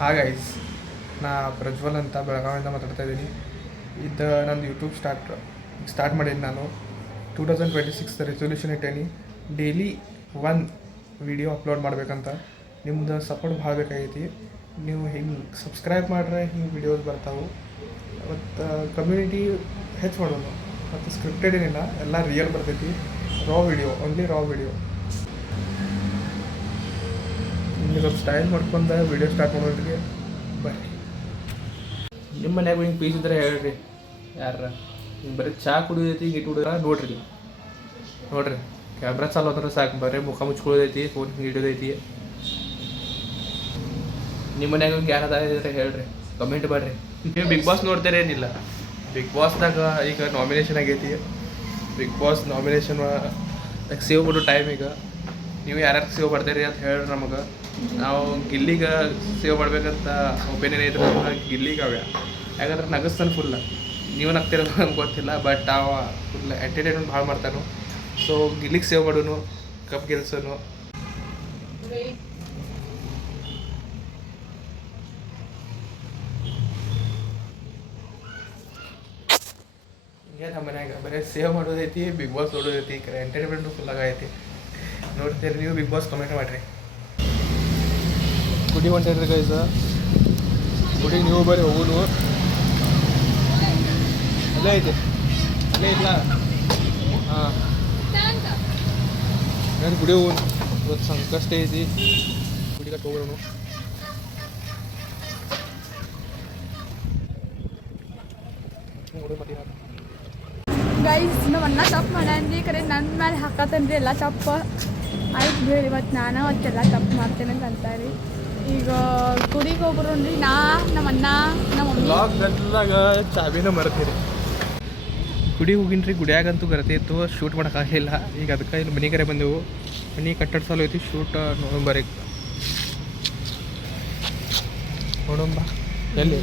ಹಾಂ ಗೈಸ್, ನಾ ಪ್ರಜ್ವಲ್ ಅಂತ ಬೆಳಗಾವಿಯಿಂದ ಮಾತಾಡ್ತಾ ಇದ್ದೀನಿ. ಇದು ನಂದು ಯೂಟ್ಯೂಬ್ ಸ್ಟಾರ್ಟ್ ಮಾಡೀನಿ ನಾನು. 2026 ರೆಸೊಲ್ಯೂಷನ್ ಇಟ್ಟೇನಿ, ಡೈಲಿ 1 ವಿಡಿಯೋ ಅಪ್ಲೋಡ್ ಮಾಡಬೇಕಂತ. ನಿಮ್ದು ಸಪೋರ್ಟ್ ಭಾಳ ಬೇಕಾಗೈತಿ. ನೀವು ಹಿಂಗೆ ಸಬ್ಸ್ಕ್ರೈಬ್ ಮಾಡ್ರೆ ಹಿಂಗೆ ವಿಡಿಯೋಸ್ ಬರ್ತಾವೆ. ಮತ್ತು ಕಮ್ಯುನಿಟಿ ಹೆಚ್ಚು ಮಾಡೋಣ. ಮತ್ತು ಸ್ಕ್ರಿಪ್ಟೆಡ್ ಏನಿಲ್ಲ, ಎಲ್ಲ ರಿಯಲ್ ಬರ್ತೈತಿ. ಓನ್ಲಿ ರಾ ವಿಡಿಯೋ. ನಿಮಗೆ ಸ್ವಲ್ಪ ಸ್ಟೈಲ್ ಮಾಡ್ಕೊಂಡು ವಿಡಿಯೋ ಸ್ಟಾರ್ಟ್ ಮಾಡೋರಿಗೆ ಬರ್ರಿ. ನಿಮ್ಮ ಮನ್ಯಾಗ ಹಿಂಗೆ ಪೀಸ್ ಇದ್ರೆ ಹೇಳ್ರಿ. ಯಾರ ಹಿಂಗೆ ಬರೀ ಚಹಾ ಕುಡಿದೈತಿ, ಹಿಂಗೆ ಇಟ್ಟು ಹುಡುಗ ನೋಡ್ರಿ ಕ್ಯಾಮ್ರಾ ಚಾಲು ಅಂದ್ರೆ ಸಾಕು, ಬರೀ ಮುಖ ಮುಚ್ಕೊಳ್ಳೋದೈತಿ, ಫೋನ್ ಹಿಡಿಯೋದೈತಿ. ನಿಮ್ಮ ಮನ್ಯಾಗ ಹಿಂಗೆ ಯಾರು ಅದಾದ್ರೆ ಹೇಳ್ರಿ, ಕಮೆಂಟ್ ಮಾಡಿರಿ. ನೀವು ಬಿಗ್ ಬಾಸ್ ನೋಡ್ತೀರೇನಿಲ್ಲ? ಬಿಗ್ ಬಾಸ್ದಾಗ ಈಗ ನಾಮಿನೇಷನ್ ಆಗೈತಿ. ಬಿಗ್ ಬಾಸ್ ನಾಮಿನೇಷನ್ ಸೇವ್ ಮಾಡೋ ಟೈಮ್ ಈಗ. ನೀವು ಯಾರ್ಯಾರು ಸೇವ್ ಮಾಡ್ತೀರಿ ಅಂತ ಹೇಳ್ರಿ ನಮಗೆ. ನಾವು ಗಿಲ್ಲಿಗೆ ಸೇವ್ ಮಾಡ್ಬೇಕಂತ ಒಪಿನಿಯನ್ ಐತ್ರಿ. ಗಿಲ್ಲಿಗೆ ಅವ್ಯ ಯಾಕಂದ್ರೆ ನಗಸ್ತಾನೆ ಫುಲ್ಲ. ನೀವು ನಗ್ತಿರೋದು ನಮ್ಗೆ ಗೊತ್ತಿಲ್ಲ, ಬಟ್ ಅವ ಫುಲ್ ಎಂಟರ್ಟೈನ್ಮೆಂಟ್ ಭಾಳ ಮಾಡ್ತಾನು. ಸೊ ಗಿಲ್ಲಿಗೆ ಸೇವ್ ಮಾಡೋನು, ಕಪ್ ಗೆಲ್ಸೋನು. ನಮ್ಮ ಮನ್ಯಾಗ ಬರೀ ಸೇವ್ ಮಾಡೋದೈತಿ, ಬಿಗ್ ಬಾಸ್ ನೋಡೋದೈತಿ. ಎಂಟರ್ಟೈನ್ಮೆಂಟು ಫುಲ್ ಆಗೈತಿ. ನೋಡ್ತೀರಿ ನೀವು ಬಿಗ್ ಬಾಸ್, ಕಮೆಂಟ್ ಮಾಡಿರಿ. ಗುಡಿ ಹೊಂಟಿರಿ ಗೈಸ, ಗುಡಿಗೆ ನೀವು ಬರೀ ಹೋಗುನು. ಅಲ್ಲೇ ಐತೆ, ಅಲ್ಲೇ ಇಲ್ಲ. ಹಾಂ, ನಾನು ಗುಡಿ ಹೋಗೋನು. ಇವತ್ತು ಸಂಕಷ್ಟ ಐತಿ, ಗುಡಿಗೆ ಹೋಗೋನು. ಗೈಸ್, ನಾವನ್ನ ತಪ್ಪು ಮಾಡಂದ್ರಿ, ಕರೆ ನನ್ನ ಮೇಲೆ ಹಾಕತ್ತನ್ರಿ ಎಲ್ಲ ತಪ್ಪು. ಆಯ್ತು ಬೇರೆ, ಇವತ್ತು ನಾನು ಅವತ್ತೆಲ್ಲ ತಪ್ಪು ಮಾಡ್ತೇನೆ ಅಂತ ಅಂತಾರೆ. ಈಗ ಗುಡಿಗೆ ಹೋಗ್ರಿ, ನಮ್ಮ ಅಣ್ಣ ನಮ್ಮ ಮಮ್ಮಿ ಚಾವಿನ ಮರ್ತೀರಿ. ಗುಡಿಗೆ ಹೋಗಿನ್ರಿ, ಗುಡಿಯಾಗಂತೂ ಬರತಿತ್ತು, ಶೂಟ್ ಮಾಡೋಕ್ಕಾಗಲಿಲ್ಲ. ಈಗ ಅದಕ್ಕೆ ಇಲ್ಲಿ ಮನೆ ಕರೆ ಬಂದೆವು. ಮನೆ ಕಟ್ಟಡ ಚಾಲು ಐತಿ, ಶೂಟ್ ನವೆಂಬರಿಗೆ ನೋಡೋಣ. ಎಲ್ಲಿ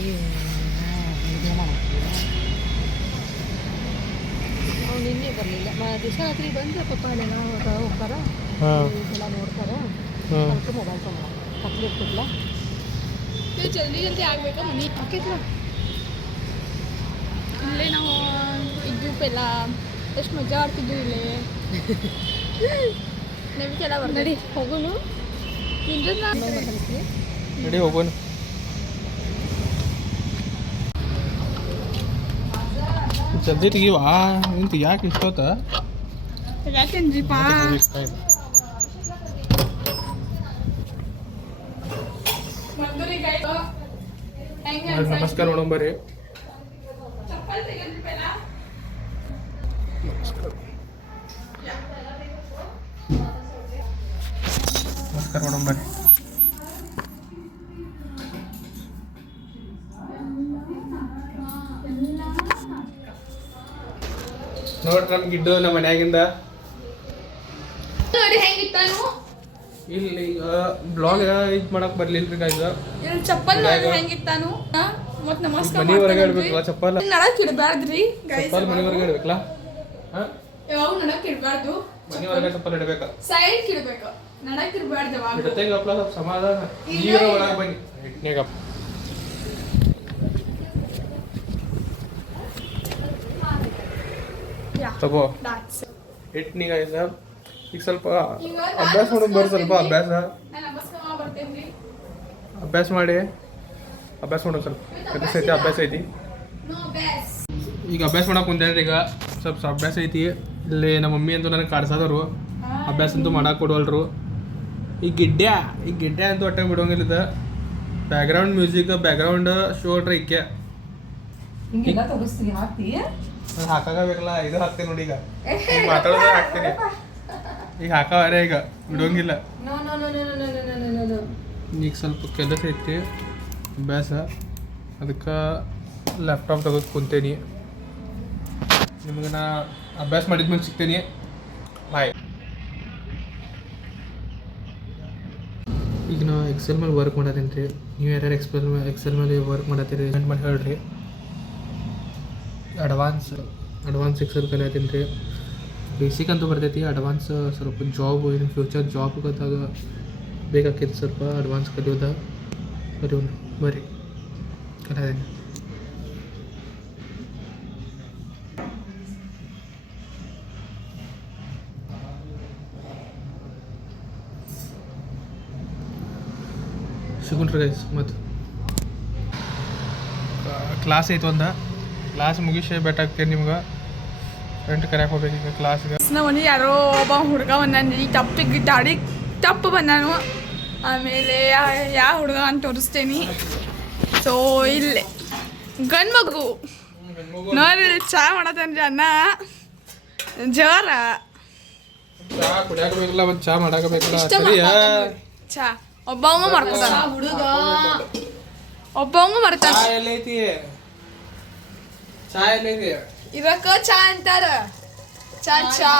ನಿನ್ನೆ ಬರಲಿಲ್ಲ, ದಿವಸ ಬಂದು ಪಪ್ಪ ಹೋಗ್ತಾರ, ಎಲ್ಲ ನೋಡ್ತಾರ. ಮೊಬೈಲ್ ತೊಗೊಂಡು ಕತ್ಲಿರ್ತಿಲ್ಲ, ಜಲ್ದಿ ಜಲ್ದಿ ಆಗ್ಬೇಕಾ ಮನೆ ಹಾಕಿದ್ಲ. ಇಲ್ಲೇ ನಾವು ಇದ್ದುಪೆಲ್ಲ ಎಷ್ಟು ಮಜಾ ಆಡ್ತಿದ್ವಿ ಇಲ್ಲೇ. ನಮಗೆಲ್ಲ ಬರ್ತಾಡಿ ಹೋಗೋನು. ನಡಿ ಹೋಗೋನು. ಜಲ್ದಿ ತೆಗಿವಾ, ಇಂತ ಯಾಕೆ ಇಷ್ಟೊತ್ತ? ಯಾಕೇನ್ರಿಪಾ? ನಮಸ್ಕಾರ ನೋಡೋಣ ಬರ್ರಿ. ನಮಸ್ಕಾರ ನೋಡೋಣ ಬರ್ರಿ. ನೋಡ್ರಿ ನಮ್ಗೆ ಗಿಡ್ಡು ನಮ್ಮ ಮನ್ಯಾಗಿಂದ ಇಲ್ಲಿ ಈಗ ಬ್ಲಾಗ್ ಇದು ಮಾಡಕ್ ಬರ್ಲಿಲ್ರಿ ಗೈಸ್. ಚಪ್ಪಲ್ ಹೆಂಗಿತ್ತಾನು ಮತ್ ನಮಸ್ಕಾರ ಮನಿ ಹೊರಗೆ ಇಡ್ಬೇಕಲ್ಲ ಚಪ್ಪಲ್. ನಡಕ್ ಇಡಬಾರ್ದ್ರಿ ಗೈಸ್, ಚಪ್ಪಲ್ ಮನಿ ಹೊರಗೆ ಇಡ್ಬೇಕಲ್ಲ. ಯಾವಾಗ ನಡಕ್ ಇಡಬಾರ್ದು, ಮನಿ ಹೊರಗೆ ಚಪ್ಪಲ್ ಇಡಬೇಕ, ಸೈಡ್ ಇಡಬೇಕು, ನಡಕ್ ಇಡಬಾರ್ದು. ಯಾವಾಗ ಇಡತೇಗಪ್ಲ ಸ್ವಲ್ಪ ಸಮಾಧಾನ. ಈಗ ಒಳಗೆ ಬನ್ನಿ ಇಟ್ನೇಗಪ್ಪ. ತಗೋ ಇಟ್ನಿ ಗೈಸ್. ಈಗ ಸ್ವಲ್ಪ ಅಭ್ಯಾಸ ಮಾಡೋಣ ಬರ್ರಿ. ಸ್ವಲ್ಪ ಅಭ್ಯಾಸ ಮಾಡಿ ಮಾಡೋಣ. ಸ್ವಲ್ಪ ಅಭ್ಯಾಸ ಐತಿ. ಈಗ ಅಭ್ಯಾಸ ಮಾಡಕ್ಕೆ ಕುಂತೇನ್ರಿ. ಈಗ ಸ್ವಲ್ಪ ಅಭ್ಯಾಸ ಐತಿ. ಇಲ್ಲಿ ನಮ್ಮ ಮಮ್ಮಿ ಅಂತೂ ನನಗೆ ಕಾಡ್ಸೋದವರು, ಅಭ್ಯಾಸ ಅಂತೂ ಮಾಡಕ್ಕೆ ಕೊಡವಲ್ರು. ಈ ಗಿಡ್ಡೆ ಅಂತೂ ಒಟ್ಟಾಗಿ ಬಿಡೋಂಗಿಲ್ಲ. Background music, background show try ಇಕ್ಕೆ ಹಾಕಾಗಬೇಕಲ್ಲ. ಇದು ಹಾಕ್ತೇನೆ ನೋಡಿ. ಈಗ ಮಾತಾಡೋದ್ರೆ ಹಾಕ್ತೇನೆ. ಈಗ ಹಾಕವರೆ, ಈಗ ಬಿಡೋಂಗಿಲ್ಲ. ಈಗ ಸ್ವಲ್ಪ ಕೆಲಸ ಐತಿ, ಅಭ್ಯಾಸ. ಅದಕ್ಕೆ ಲ್ಯಾಪ್ಟಾಪ್ ತೆಗೆದು ಕುಂತೇನಿ. ನಿಮ್ಗೆ ನಾ ಅಭ್ಯಾಸ ಮಾಡಿದ್ಮೇಲೆ ಸಿಗ್ತೇನೆ. ಬಾಯ್. ಈಗ ನಾ ಎಕ್ಸೆಲ್ ಮೇಲೆ ವರ್ಕ್ ಮಾಡತ್ತೀನಿ ರೀ. ನೀವು ಯಾರ್ಯಾರು ಎಕ್ಸೆಲ್ ಮೇಲೆ ವರ್ಕ್ ಮಾಡತ್ತೀರಿ ಕಮೆಂಟ್ ಮಾಡಿ ಹೇಳ್ರಿ. ಅಡ್ವಾನ್ಸ್ ಎಕ್ಸೆಲ್ ಕಲಿಯತ್ತೀನಿ ರೀ. ಬೇಸಿಕ್ ಅಂತೂ ಬರ್ತೈತಿ. ಅಡ್ವಾನ್ಸ್ ಸ್ವಲ್ಪ ಜಾಬ್, ಇನ್ ಫ್ಯೂಚರ್ ಜಾಬ್ಗದಾಗ ಬೇಕಾಕೈತಿ ಸ್ವಲ್ಪ ಅಡ್ವಾನ್ಸ್ ಕಲಿಯೋದ. ಬರ್ರಿ ಬರ್ರಿ ಕಲಾದೇನ ಸಿಗುಣ್ರಿ ಗೈಸ್ ಮತ್ತು ಕ್ಲಾಸ್ ಐತೆ ಒಂದು ಕ್ಲಾಸ್ ಮುಗಿಸಿ ಬೆಟ್ಟಾಗ್ತೀನಿ ನಿಮ್ಗೆ ಫ್ರೆಂಡ್ ಕರ್ಯಾಕೆ ಹೋಗ್ಬೇಕು ಈಗ ಕ್ಲಾಸ್ಗೆ ನಾವು ಯಾರೋ ಒಬ್ಬ ಹುಡುಗ ಬಂದಾನ ಈ ಟಪ್ಪಿಗೆ ದಾಡಿ ಟಪ್ ಬಂದಾನು ಆಮೇಲೆ ಯಾವ ಹುಡುಗ ಅಂತ ತೋರಿಸ್ತೇನೆ ಸೊ ಇಲ್ಲೇ ಗಂಡು ಮಗು ನೋಡ್ರಿ ಚಾ ಮಾಡತ್ತೇನ್ರಿ ಅಣ್ಣ ಜೋರ ಚಾ ಕುಡಿಯಾಕಬೇಕಲ್ಲ ಒಂದು ಚಾ ಮಾಡಾಕಬೇಕಲ್ಲ ಇಷ್ಟ ಸರಿಯಾ ಚಾ ಒಬ್ಬವ ಮಾಡ್ಕೊತಾನ ಹುಡುಗ ಒಬ್ಬವ ಮಾಡ್ತಾನ ಚಾ ಎಲ್ಲೈತಿ ಚಾ ಎಲ್ಲೈತಿ ಇದಕ್ಕ ಚಾ ಅಂತಾರ ಚಾ ಚಾ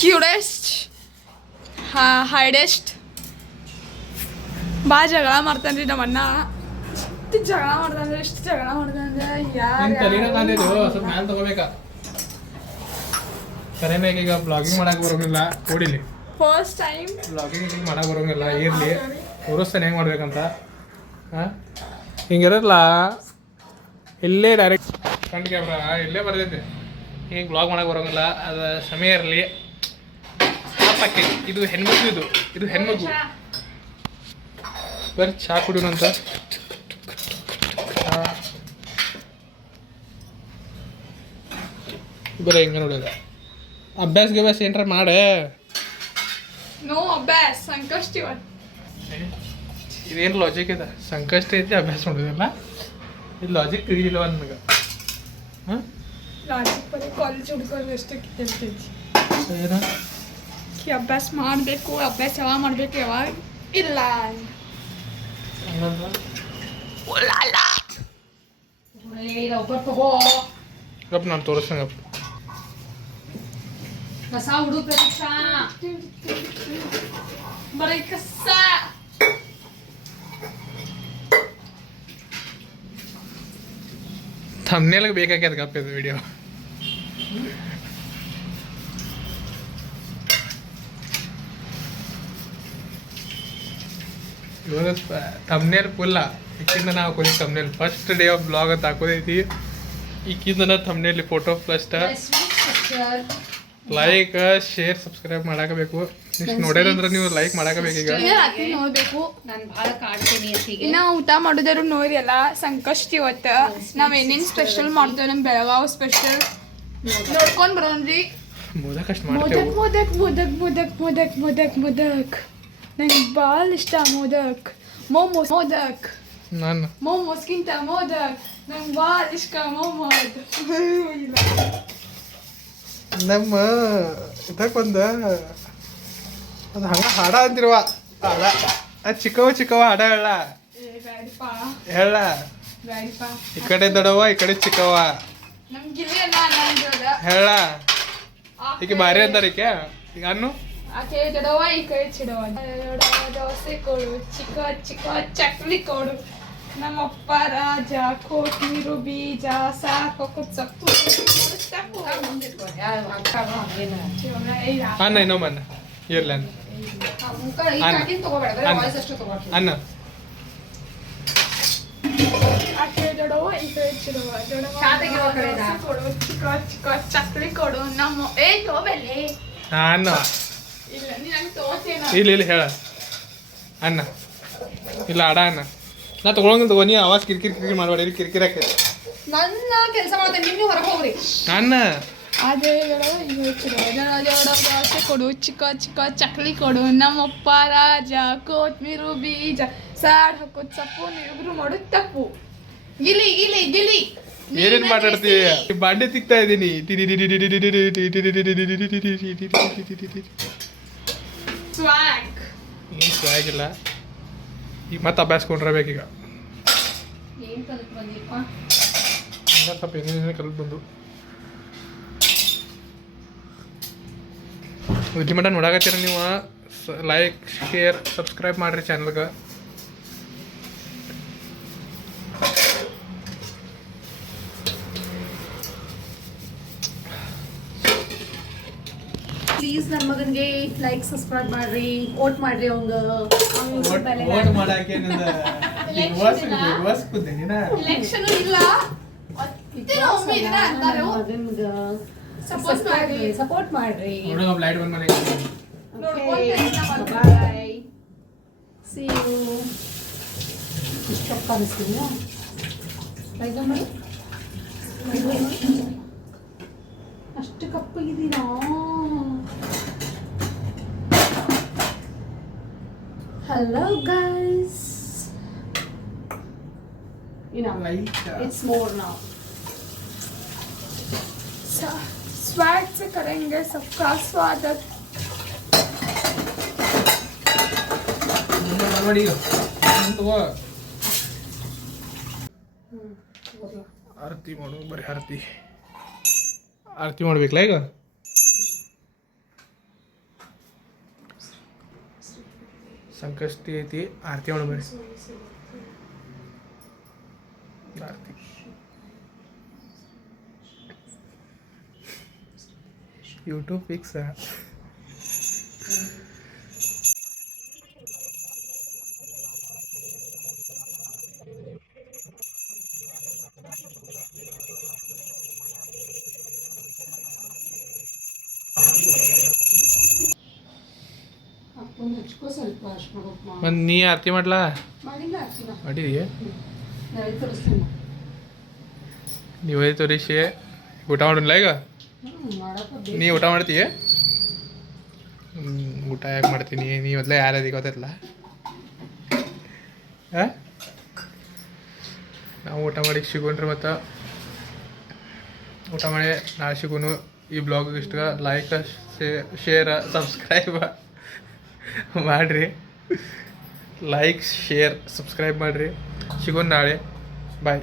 ಕ್ಯೂಡೆಸ್ಟ್ ಹೈಡೆಸ್ಟ್ ಭಾಳ ಜಗಳ ಮಾಡ್ತಾನ್ರಿ ನಮ್ಮ ಅಣ್ಣ ಜಗಳ ಮಾಡ್ತಾನ್ರಿ ಎಷ್ಟು ಜಗಳ ಮಾಡ್ತಾನ್ರಿ ನಿನ್ ತಲೆನ ಕಾಂದಿದ್ದು ಸ್ವಲ್ಪ ಮ್ಯಾಲ ತಗೋಬೇಕಾ ಕರೆನಾಗ ಈಗ ಬ್ಲಾಗಿಂಗ್ ಮಾಡಕ್ ಬರೋಂಗಿಲ್ಲ ಓಡಿಲಿ ಫಸ್ಟ್ ಟೈಮ್ ಬ್ಲಾಗಿಂಗ್ ಮಾಡಕ್ ಬರೋಂಗಿಲ್ಲ ಇರ್ಲಿ ತೋರಿಸ್ತಾನೆ ಹೆಂಗೆ ಮಾಡ್ಬೇಕಂತ ಹಾಂ ಹಿಂಗಿರಲ್ಲ ಇಲ್ಲೇ ಡೈರೆಕ್ಟ್ ಫ್ರಂಟ್ ಕ್ಯಾಮ್ರಾ ಇಲ್ಲೇ ಬರ್ತೈತೆ ಹಿಂಗೆ ಬ್ಲಾಗ್ ಮಾಡಕ್ಕೆ ಬರೋಂಗಿಲ್ಲ ಅದು ಸಮಯ ಇರಲಿ ಪಾಪಕ್ಕೆ ಇದು ಹೆಣ್ಮಗು ಇದು ಹೆಣ್ಮಗು ಬರ್ರಿ ಚಹಾ ಕುಡಿಯೋಣಂತ ಬರೀ ಹಿಂಗೆ ನೋಡೋದು ಅಭ್ಯಾಸ ಗಿಭ್ಯಾಸ ಏನಾರ ಮಾಡೆ ನೋ ಅಭ್ಯಾಸ ಸಂಕಷ್ಟ ಇವತ್ತು ಇದೇನು ಲಾಜಿಕ್ ಇದೆ ಸಂಕಷ್ಟ ಐತಿ ಅಭ್ಯಾಸ ಮಾಡೋದಿಲ್ಲ ಇದು ಲಾಜಿಕ್ ತಿಳಿದಿಲ್ಲ ನನಗೆ ಹಾಂ ಲಾಜಿಕ್ ಬರೀ ಕಾಲೇಜ್ ಹುಡ್ಕೊಂಡು ಎಷ್ಟು ಕಿತ್ತೈತಿ ಏನು ಅಭ್ಯಾಸ ಮಾಡಬೇಕು ಅಭ್ಯಾಸ ಯಾವಾಗ ಮಾಡಬೇಕು ಯಾವಾಗ ಇಲ್ಲ ಗಪ್ ನಾನು ತೋರಿಸ್ತೇನೆ ಗಪ್ ಕಸ ಹುಡುಗ ಪ್ರತೀಕ್ಷಾ ಬರೀ ಕಸ ಥಂಬ್ನೇಲ್ಗೆ ಬೇಕಾಗ್ಯದ ಗಪ್ ಇದು ವಿಡಿಯೋ ಇವಾಗ ಥಂಬ್ನೇಲ್ ಫುಲ್ಲ ಈಕಿಂದ ನಾವು ಹಾಕೋದಿ thumbnail first day of blog ಅಂತ ಹಾಕೋದೈತಿ ಈಕಿಂದ thumbnail photo plus like share subscribe ಮಾಡಾಕಬೇಕು ಇಷ್ಟು ನೋಡ್ಯಾರಂದ್ರೆ ನೀವು ಲೈಕ್ ಮಾಡಾಕಬೇಕು ಈಗ ನೋಡ್ಬೇಕು ನಾನು ಭಾಳ ಕಾಡ್ತೀನಿ ಅಂತೀಗೆ ಇನ್ನ ಊಟ ಮಾಡೋದಾರು ನೋಡ್ರಿ ಎಲ್ಲ ಸಂಕಷ್ಟ ಇವತ್ತು ನಾವ್ ಏನೇನ್ ಸ್ಪೆಷಲ್ ಮಾಡ್ತೇವೆ ನಮ್ ಬೆಳಗಾವ್ ಸ್ಪೆಷಲ್ ನೋಡ್ಕೊಂಡ್ ಬರೋಣ್ರಿ ಮೋದಕ್ ಅಷ್ಟು ಮೋದಕ್ ಮಾಡ್ತೇವೆ ಮೋದಕ್ ಮೋದಕ್ ಮೋದಕ್ ಮೋದಕ್ ಮೋದಕ್ ಮೋದಕ್ ನಂಗೆ ಭಾಳ ಇಷ್ಟ ಮೋದಕ್ ಮೋಮೋಸ್ ಮೋದಕ್ ನಾನು ಮೋಮೋಸ್ಗಿಂತ ಮೋದಕ್ ನಂಗೆ ಭಾಳ ಇಷ್ಟ ಮೋಮೋದ್ ನಮ್ಮ ಇದಕ್ಕೊಂದು ಅದು ಹಂಗೆ ಹಾಡ ಅಂತಿರುವ ಹಾಡ ಅದು ಚಿಕ್ಕವ ಹಾಡ ಹೇಳ ಬ್ಯಾಡಿಪ ಹೇಳ ಬ್ಯಾಡಿಪ ಈ ಕಡೆ ದೊಡವ ಈ ಕಡೆ ಚಿಕ್ಕವ ನಮ್ಗೆ ಗಿಲ್ಲಿ ಅನ್ನ ಅನ್ನೋದ ಹೇಳ ಈಗ ಭಾರಿ ಅಂತಾರೆ ಈಗ ಅನ್ನು ಆಕೆ ದೊಡವ ಈ ಕಡೆ ಚಿಡವ ದೊಡವ ದೋಸೆ ಕೊಡು ಚಿಕ್ಕ ಚಿಕ್ಕ ಚಕ್ಲಿ ಕೊಡು ನಮ್ಮಪ್ಪ ರಾಜ ಕೊತ್ಮೀರು ಬೀಜ ಸಾಕು ಸೊಪ್ಪು ಅನ್ನ ಇನ್ನೊಮ್ಮೆ ಅನ್ನ ಇರ್ಲಿ ಅನ್ನ ಅನ್ನ ಆಕೆ ದೊಡವ ಈ ಕಡೆ ಚಿಡವ ದೊಡವ ದೋಸೆ ಕೊಡು ಚಿಕ್ಕ ಚಿಕ್ಕ ಚಕ್ಲಿ ಕೊಡು ನಮ್ಮ ತೋಬೆಲೆ ಅನ್ನ ಇಲ್ಲ ನೀ ನಂಗೆ ತೋಸೇನ ಇಲ್ಲ ಹೇಳ ಅನ್ನ ಇಲ್ಲ ಅಡ ಅನ್ನ ನಾ ತಗೊಳಂಗಿಲ್ಲ ತಗೋ ನೀ ಆವಾಜ್ ಕಿರಿಕಿರಿ ಮಾಡಬೇಡಿ ಕಿರಿಕಿರಿ ಆಕೈತಿ ನನ್ನ ಕೆಲಸ ಮಾಡ್ತೇನೆ ನಿಮ್ಗೆ ಹೊರಗೆ ಹೋಗ್ರಿ ಅನ್ನ ಅದೇ ಈಗ ದೋಸೆ ಕೊಡು ಚಿಕ್ಕ ಚಿಕ್ಕ ಚಕ್ಲಿ ಕೊಡು ನಮ್ಮಪ್ಪ ರಾಜ ಕೊತ್ಮೀರು ಬೀಜ ಸಾಡ್ ಹಾಕೋದು ಸೊಪ್ಪು ನೀವಿಬ್ರು ಮಾಡೋದು ತಪ್ಪು ಗಿಲಿ ಗಿಲಿ ಗಿಲಿ ಏನೇನ್ ಮಾತಾಡ್ತೀವಿ ಬಾಂಡೆ ತಿಕ್ತಾ ಇದ್ದೀನಿ ಸ್ವಾಗ್ ಏನು ಸ್ವಾಗಿಲ್ಲ ಈಗ ಮತ್ತೆ ಅಭ್ಯಾಸ ಕೊಂಡಿರ್ಬೇಕೀಗ ಏನು ಕಲಿತು ಬಂದಿಪ್ಪ ಸ್ವಲ್ಪ ಏನೇನು ಕಲಿತು ಬಂದು ಇಲ್ಲಿ ಮಟ್ಟ ನೋಡಾಕತ್ತೀರ ನೀವು ಲೈಕ್ ಶೇರ್ ಸಬ್ಸ್ಕ್ರೈಬ್ ಮಾಡಿರಿ ಚಾನಲ್ಗೆ ಪ್ಲೀಸ್ ನನ್ನ ಮಗನಿಗೆ ಲೈಕ್ ಸಬ್ಸ್ಕ್ರೈಬ್ ಮಾಡ್ರಿ ಓಟ್ ಮಾಡ್ರಿ ಅವಂಗ ಓಟ್ ಮಾಡಕ್ಕೆ ಬಿಗ್ ಬಾಸ್ ಕೂತೆ ನೀನ ಎಲೆಕ್ಷನ್ ಇಲ್ಲ ಸಪೋರ್ಟ್ ಮಾಡ್ರಿ ನೋಡು ಲೈಟ್ ಬಂದ್ ಮನೆ ಬಾಯ್ ಸಿ ಯು ಇಷ್ಟೊಕ್ಕ ಅನಿಸ್ತೀನಿ ಅಷ್ಟು ಕಪ್ಪಗಿದ್ದೀನಾ hello guys it's more now स्वाद से करेंगे सबका स्वागत ನೋಡಿ ತಗೋ ಆರತಿ ಮಾಡು ಬರೀ ಆರತಿ ಮಾಡ್ಬೇಕಲ್ಲ ಈಗ ಸಂಕಷ್ಟಿ ಐತಿ ಆರತಿ ಮಾಡು ಬರೀ ಆರತಿ ಯೂಟ್ಯೂಬ್ ಫಿಕ್ಸ್ ಸ್ವಲ್ಪ ಅಷ್ಟು ಮತ್ತು ನೀ ಆರತಿ ಮಾಡ್ಲಾ ಮಾಡಿಲ್ಲ ಅರ್ಚನಾ ಮಾಡಿದೀಯ ನಾನು ತೋರಿಸ್ತೀನಿ ನೀವೇ ತೋರಿಸಿ ಊಟ ಮಾಡೋಣ ಈಗ ಮಾಡಪ್ಪ ನೀ ಊಟ ಮಾಡ್ತೀಯ ಊಟ ಯಾಕೆ ಮಾಡ್ತೀನಿ ನೀ ಮೊದಲೇ ಯಾರದಿ ಗೊತ್ತೈತಲ್ಲ ಹಾಂ ನಾವು ಊಟ ಮಾಡಿ ಸಿಗೋಣ್ರಿ ಮತ್ತು ಊಟ ಮಾಡಿ ನಾಳೆ ಸಿಗೋನು ಈ ಬ್ಲಾಗ್ ಇಷ್ಟ ಲೈಕ್ ಶೇರ್ ಸಬ್ಸ್ಕ್ರೈಬ್ ಮಾಡಿರಿ ಲೈಕ್ ಶೇರ್ ಸಬ್ಸ್ಕ್ರೈಬ್ ಮಾಡಿರಿ ಸಿಗೋಣ ನಾಳೆ ಬಾಯ್